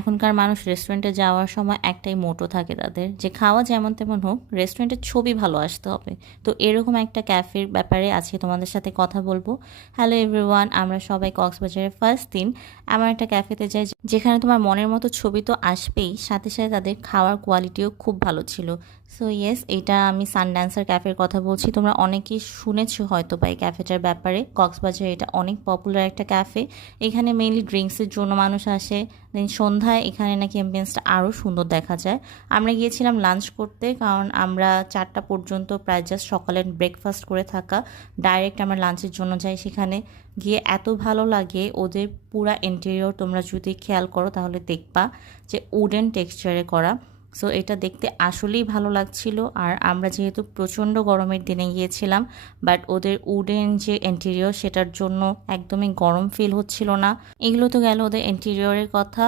এখনকার মানুষ রেস্টুরেন্টে যাওয়ার সময় একটাই মোটো থাকে তাদের, যে খাওয়া যেমন তেমন হোক, রেস্টুরেন্টের ছবি ভালো আসতে হবে। তো এরকম একটা ক্যাফের ব্যাপারে আজকে তোমাদের সাথে কথা বলবো। হ্যালো এভরিওয়ান, আমরা সবাই কক্সবাজারের ফার্স্ট দিন এমন একটা ক্যাফেতে যাই যেখানে তোমার মনের মতো ছবি তো আসবেই, সাথে সাথে তাদের খাওয়ার কোয়ালিটিও খুব ভালো ছিল। সো ইয়েস, এটা আমি সানড্যান্সার ক্যাফের কথা বলছি। তোমরা অনেকেই শুনেছো হয়তো বা এই ক্যাফেটার ব্যাপারে। কক্সবাজারে এটা অনেক পপুলার একটা ক্যাফে। এখানে মেইনলি ড্রিঙ্কসের জন্য মানুষ আসে। দেন সন্ধ্যায় এখানে নাকি অ্যাম্বিয়েন্সটা আরও সুন্দর দেখা যায়। আমরা গিয়েছিলাম লাঞ্চ করতে, কারণ আমরা 4টা পর্যন্ত প্রায় জাস্ট সকালের ব্রেকফাস্ট করে থাকা, ডাইরেক্ট আমরা লাঞ্চের জন্য যাই। সেখানে গিয়ে এত ভালো লাগে ওদের পুরা ইন্টেরিয়র, তোমরা যদি খেয়াল করো তাহলে দেখবা যে উডেন টেক্সচারে করা। সো এটা দেখতে আসলেই ভালো লাগছিল। আর আমরা যেহেতু প্রচণ্ড গরমের দিনে গিয়েছিলাম, বাট ওদের উডেন যে ইন্টেরিয়র সেটার জন্য একদমই গরম ফিল হচ্ছিল না। এগুলো তো গেল ওদের ইন্টেরিয়রের কথা।